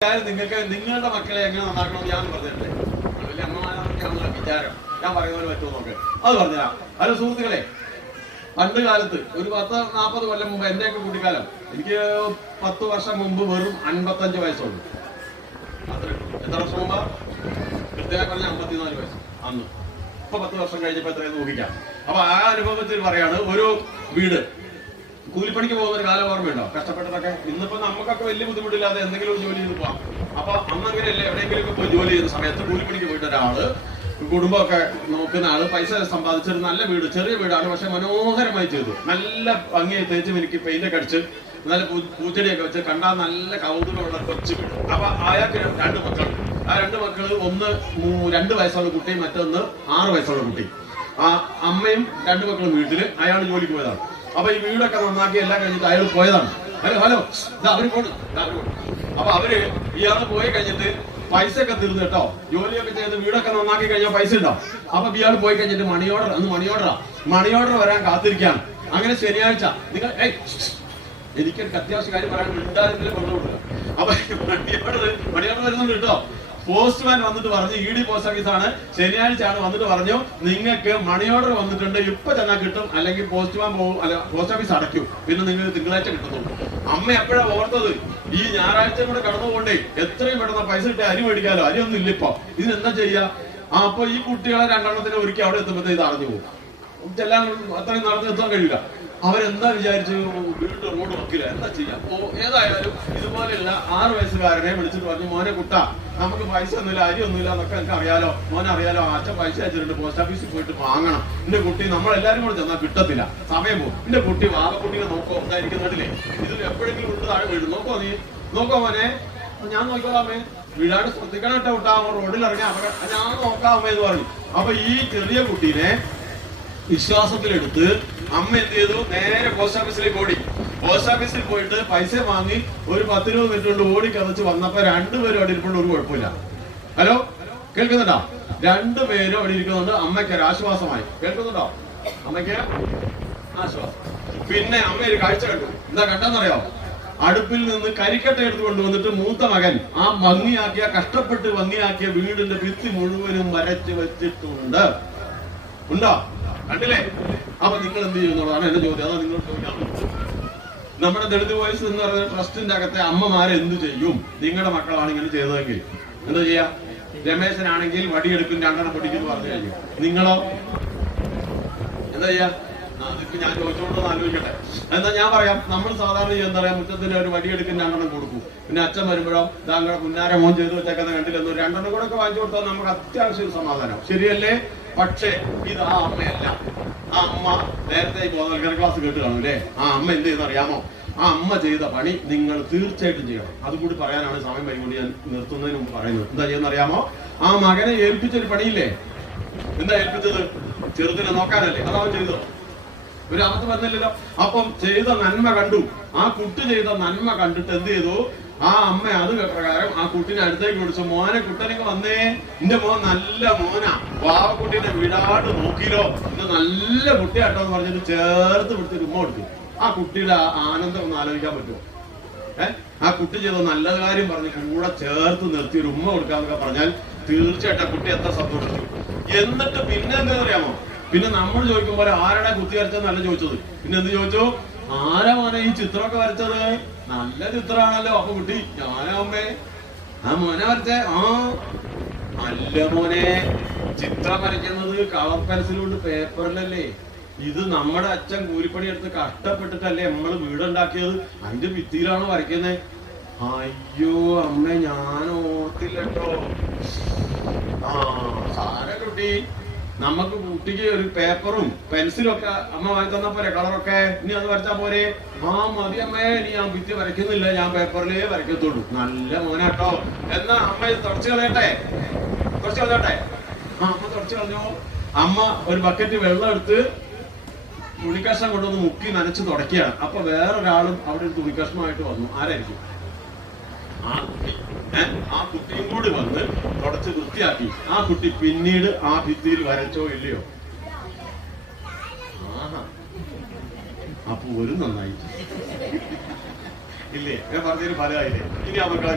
നിങ്ങൾക്ക് നിങ്ങളുടെ മക്കളെ എങ്ങനെ നന്നാക്കണമെന്ന് ഞാൻ പറഞ്ഞിട്ടുണ്ട്. വലിയ വിചാരം. ഞാൻ പറയുന്ന പോലെ പറ്റുമോ നോക്ക്? അത് പറഞ്ഞുതരാം. അല്ല സുഹൃത്തുക്കളെ. പണ്ട് കാലത്ത് ഒരു പത്ത് നാൽപ്പത് കൊല്ലം മുമ്പ് എന്റെയൊക്കെ കുട്ടിക്കാലം എനിക്ക് പത്ത് വർഷം മുമ്പ് വെറും അൻപത്തഞ്ച് വയസ്സുള്ളൂ. അത്രേ എത്ര വർഷം മുമ്പ്? കൃത്യമായി പറഞ്ഞ അമ്പത്തിനാല് വയസ്സ്. അന്ന്. ഇപ്പൊ പത്ത് വർഷം കഴിഞ്ഞപ്പോ എത്രയെന്ന് ഊഹിക്കാം. അപ്പൊ ആ അനുഭവത്തിൽ പറയാണ് ഒരു വീട് കൂലിപ്പണിക്ക് പോകുന്ന ഒരു കാലം ഓർമ്മയുണ്ടോ? കഷ്ടപ്പെട്ടതൊക്കെ ഇന്നിപ്പോ നമുക്കൊക്കെ വലിയ ബുദ്ധിമുട്ടില്ലാതെ എന്തെങ്കിലും ഒരു ജോലി ചെയ്ത് പോവാം. അപ്പൊ അന്ന് അങ്ങനെയല്ലേ എവിടെയെങ്കിലും പോയി ജോലി ചെയ്യുന്ന സമയത്ത് കൂലിപ്പണിക്ക് പോയിട്ട് ഒരാൾ കുടുംബമൊക്കെ നോക്കുന്ന ആൾ പൈസ സമ്പാദിച്ചൊരു നല്ല വീട് ചെറിയ വീടാണ് പക്ഷെ മനോഹരമായി ചെയ്തു. നല്ല ഭംഗിയെ തേച്ച് എനിക്ക് പെയിന്റ് ഒക്കെ അടിച്ച് നല്ല പൂച്ചെടിയൊക്കെ വെച്ച് കണ്ടാൽ നല്ല കൗതുകമുള്ള കൊച്ചു വീട്. അപ്പൊ അയാൾക്ക് രണ്ട് മക്കൾ ആ രണ്ട് മക്കൾ ഒന്ന് രണ്ട് വയസ്സുള്ള കുട്ടി മറ്റൊന്ന് ആറ് വയസ്സുള്ള കുട്ടി ആ അമ്മയും രണ്ട് മക്കളും വീട്ടിൽ അയാൾ ജോലിക്ക് പോയതാണ്. അപ്പൊ ഈ വീടൊക്കെ നന്നാക്കി എല്ലാം കഴിഞ്ഞിട്ട് അയാൾ പോയതാണ്. Hello hello. ഇതാ അവർ പോണ്. അപ്പൊ അവർ ഇയാൾ പോയി കഴിഞ്ഞിട്ട് പൈസ ഒക്കെ തീർന്നു കേട്ടോ. ജോലിയൊക്കെ ചെയ്ത് വീടൊക്കെ നന്നാക്കി കഴിഞ്ഞാൽ പൈസ ഉണ്ടാവും. അപ്പൊ ഇയാൾ പോയി കഴിഞ്ഞിട്ട് മണി ഓർഡർ അന്ന് മണി ഓർഡറാ മണി ഓർഡർ വരാൻ കാത്തിരിക്കാണ് അങ്ങനെ ശനിയാഴ്ച നിങ്ങൾ എനിക്കൊരു അത്യാവശ്യ കാര്യം പറയാൻ മിണ്ടാതിന്റെ കൊണ്ടുകൊടുക്കുക അപ്പൊ മണി ഓർഡർ മണി ഓർഡർ വരുന്നുണ്ട് കേട്ടോ പോസ്റ്റ്മാൻ വന്നിട്ട് പറഞ്ഞു ഇ ഡി പോസ്റ്റ് ഓഫീസാണ് ആണ് ശനിയാഴ്ച ആണ് വന്നിട്ട് പറഞ്ഞു നിങ്ങൾക്ക് മണി ഓർഡർ വന്നിട്ടുണ്ട് ഇപ്പൊ തന്നെ കിട്ടും അല്ലെങ്കിൽ പോസ്റ്റ്മാൻ പോകും അല്ല പോസ്റ്റ് ഓഫീസ് അടയ്ക്കും പിന്നെ നിങ്ങൾക്ക് തിങ്കളാഴ്ച കിട്ടത്തുള്ളൂ. അമ്മ എപ്പോഴാ ഓർത്തത്? ഈ ഞായറാഴ്ച കൂടെ കടന്നുകൊണ്ടേ എത്രയും പെട്ടെന്ന് പൈസ കിട്ടി അരി മേടിക്കാലോ അരി ഒന്നും ഇല്ല ഇപ്പൊ ഇതിനെന്താ ചെയ്യാ? ആ അപ്പൊ ഈ കുട്ടികളെ രണ്ടെണ്ണത്തിന് ഒരിക്കൽ അവിടെ എത്തുമ്പോഴത്തേ ഇത് അറിഞ്ഞു പോകും. ചെല്ലാൻ അത്രയും നടന്നു എത്താൻ കഴിയില്ല. അവരെന്താ വിചാരിച്ചു? വീണ്ടും റോഡ് വെക്കില്ല. എന്താ ചെയ്യാം? അപ്പോ ഏതായാലും ഇതുപോലെയുള്ള ആറ് വയസ്സുകാരനെ വിളിച്ചിട്ട് പറഞ്ഞു മോനെ കുട്ട നമുക്ക് പൈസ ഒന്നുമില്ല അരി ഒന്നുമില്ല എന്നൊക്കെ എനിക്ക് അറിയാലോ. മോനെ അറിയാലോ അച്ഛൻ പൈസ അയച്ചിട്ടുണ്ട് പോസ്റ്റ് ഓഫീസിൽ പോയിട്ട് വാങ്ങണം. എന്റെ കുട്ടി നമ്മളെല്ലാരും കൂടെ ചെന്നാൽ കിട്ടത്തില്ല. സമയം പോകും. എന്റെ കുട്ടി വാവക്കുട്ടിനെ നോക്കോ ഇതായിരിക്കുന്നില്ലേ ഇതിൽ എപ്പോഴെങ്കിലും ഉണ്ട് താഴെ വീഴും. നോക്കോ നീ. നോക്കോ മോനെ. ഞാൻ നോക്കിക്കോളാമേ വീടാണ്ട് ശ്രദ്ധിക്കണം കേട്ടോ കുട്ടാ. റോഡിൽ ഇറങ്ങി ഞാൻ നോക്കാമേ എന്ന് പറഞ്ഞു. അപ്പൊ ഈ ചെറിയ കുട്ടീനെ വിശ്വാസത്തിലെടുത്ത് അമ്മ എന്ത് ചെയ്തു? നേരെ പോസ്റ്റ് ഓഫീസിലേക്ക് ഓടി. പോസ്റ്റ് ഓഫീസിൽ പോയിട്ട് പൈസ വാങ്ങി ഒരു പത്ത് രൂപ മിനിറ്റ് ഓടി കറച്ച് വന്നപ്പോ രണ്ടുപേരും അവിടെ ഇരിപ്പുണ്ട് ഒരു കുഴപ്പമില്ല. ഹലോ? കേൾക്കുന്നുണ്ടോ? രണ്ടുപേരും അവിടെ ഇരിക്കുന്നുണ്ട് അമ്മയ്ക്ക് ഒരു ആശ്വാസമായി. കേൾക്കുന്നുണ്ടോ? അമ്മയ്ക്ക് ആശ്വാസം. പിന്നെ അമ്മ ഒരു കാഴ്ച കണ്ടു. എന്താ കണ്ടെന്നറിയോ അടുപ്പിൽ നിന്ന് കരിക്കട്ട എടുത്ത് കൊണ്ടുവന്നിട്ട് മൂത്ത മകൻ ആ ഭംഗിയാക്കിയ കഷ്ടപ്പെട്ട് ഭംഗിയാക്കിയ വീടിന്റെ ഭിത്തി മുഴുവനും വരച്ച് വെച്ചിട്ടുണ്ട്. ഉണ്ടോ? കണ്ടില്ലേ? അപ്പൊ നിങ്ങൾ എന്ത് ചെയ്യുന്നുള്ളതാണ് എന്റെ ചോദ്യം. അതാ നിങ്ങൾ ചോദിക്കാണ് നമ്മുടെ ദളിത് വോയിസ് എന്ന് പറയുന്ന ട്രസ്റ്റിന്റെ അകത്തെ അമ്മമാരെ എന്ത് ചെയ്യും? നിങ്ങളുടെ മക്കളാണ് ഇങ്ങനെ ചെയ്തതെങ്കിൽ. എന്താ ചെയ്യാ? രമേശനാണെങ്കിൽ വടിയെടുക്കും രണ്ടെണ്ണം പൊട്ടിക്കുന്നു പറഞ്ഞു കഴിഞ്ഞു. നിങ്ങളോ? എന്താ ചെയ്യാ? അതിപ്പോ ഞാൻ ചോദിച്ചോണ്ട് ആലോചിക്കട്ടെ. എന്താ ഞാൻ പറയാം നമ്മൾ സാധാരണ എന്താ പറയാ മുറ്റത്തിന് ഒരു വടിയെടുക്കുന്ന രണ്ടെണ്ണം കൊടുക്കും. പിന്നെ അച്ഛൻ വരുമ്പോഴോ താങ്കളുടെ പുന്നാര മോൻ ചെയ്ത് വെച്ചേക്കുന്ന കണ്ടില്ലെന്ന് രണ്ടെണ്ണം കൂടെ ഒക്കെ വാങ്ങിച്ചു കൊടുത്താൽ നമുക്ക് അത്യാവശ്യം സമാധാനം. ശരിയല്ലേ? പക്ഷേ ഇത് ആ അമ്മയല്ല. ആ അമ്മ നേരത്തെ ഈ ബോധവൽക്കരണ ക്ലാസ് കേട്ട് കാണും അല്ലേ ആ അമ്മ എന്ത് അറിയാമോ? ആ അമ്മ ചെയ്ത പണി നിങ്ങൾ തീർച്ചയായിട്ടും ചെയ്യണം. അതുകൂടി പറയാനാണ് സമയം വൈകുണ്ടി ഞാൻ നിർത്തുന്നതിന് മുമ്പ് പറയുന്നത്. എന്താ ചെയ്യുന്ന അറിയാമോ? ആ മകനെ ഏൽപ്പിച്ചൊരു പണിയില്ലേ? എന്താ ഏൽപ്പിച്ചത്? ചെറുതിനെ നോക്കാനല്ലേ? അതവൻ ചെയ്തോ ഒരു അബദ്ധം വന്നില്ലല്ലോ. അപ്പം ചെയ്ത നന്മ കണ്ടു. ആ കുട്ടി ചെയ്ത നന്മ കണ്ടിട്ട് എന്ത് ചെയ്തു? ആ അമ്മ അത് പ്രകാരം ആ കുട്ടിനെ അടുത്തേക്ക് വിളിച്ചു. മോനെ കുട്ടനൊക്കെ വന്നേ. എന്റെ മോൻ നല്ല മോനാ. വാവക്കുട്ടീനെ വിടാണ്ട് നോക്കിലോ ഇത് നല്ല കുട്ടിയാട്ടോ എന്ന് പറഞ്ഞിട്ട് ചേർത്ത് പിടിച്ച് ഉമ്മ കൊടുത്തു. ആ കുട്ടിയുടെ ആനന്ദം ഒന്ന് ആലോചിക്കാൻ പറ്റുമോ? ഏഹ് ആ കുട്ടി ചെയ്ത നല്ല കാര്യം പറഞ്ഞ് കൂടെ ചേർത്ത് നിർത്തി ഒരു ഉമ്മ കൊടുക്കാന്നൊക്കെ പറഞ്ഞാൽ തീർച്ചയായിട്ടും ആ കുട്ടി എത്ര സന്തോഷിച്ചു എന്നിട്ട് പിന്നെ എന്താ അറിയാമോ? പിന്നെ നമ്മൾ ചോദിക്കുമ്പോൾ ആരുടെ കുത്തി വരച്ചതെന്നല്ല ചോദിച്ചത്. പിന്നെ എന്ത് ചോദിച്ചു? ആരാ മോനെ ഈ ചിത്രമൊക്കെ വരച്ചത്? നല്ല ചിത്രമാണല്ലോ. അപ്പൊ കുട്ടി ഞാനാവുമ്പേ ആ മോനെ വരച്ചേ. ആ. അല്ല മോനെ ചിത്രം വരയ്ക്കുന്നത് കളർ പെൻസിലുകൊണ്ട് പേപ്പറിലല്ലേ? ഇത് നമ്മുടെ അച്ഛൻ കൂലിപ്പണി എടുത്ത് കഷ്ടപ്പെട്ടിട്ടല്ലേ നമ്മൾ വീടുണ്ടാക്കിയത്? അതിന്റെ ഭിത്തിയിലാണോ വരയ്ക്കുന്നത് അയ്യോ അമ്മ ഞാൻ ഓർത്തില്ലട്ടോ. ആ സാര കുട്ടി. നമുക്ക് കുട്ടിക്ക് ഒരു പേപ്പറും പെൻസിലും ഒക്കെ അമ്മ വാങ്ങി തന്നാ പോരെ കളറൊക്കെ. ഇനി അത് വരച്ചാ പോരെ. ആ മതി അമ്മേ ഇനി ഞാൻ ഭിത്തി വരയ്ക്കുന്നില്ല ഞാൻ പേപ്പറിലേ വരയ്ക്കത്തുള്ളൂ. നല്ല മോനാട്ടോ. എന്നാ അമ്മ ഇത് തുടച്ചു കളയട്ടെ? തുടച്ചു കളയട്ടെ? ആ അമ്മ തുടച്ചു കളഞ്ഞോ? അമ്മ ഒരു ബക്കറ്റ് വെള്ളം എടുത്ത് തുണിക്കഷ്ണം കൊണ്ടുവന്ന് മുക്കി നനച്ച് തുടക്കുകയാണ് അപ്പൊ വേറൊരാളും അവിടെ ഒരു തുണിക്കഷ്ണമായിട്ട് വന്നു. ആരായിരിക്കും? ആ? കുട്ടിയും കൂടി വന്ന് തുടച്ച് വൃത്തിയാക്കി. ആ കുട്ടി പിന്നീട് ആ ഭിത്തിയിൽ വരച്ചോ ഇല്ലയോ? അപ്പൊ ഒരു നന്നായി. ഇല്ലേ? ഞാൻ പറഞ്ഞൊരു ഫലമായില്ലേ? ഇനി ആ മക്കളെ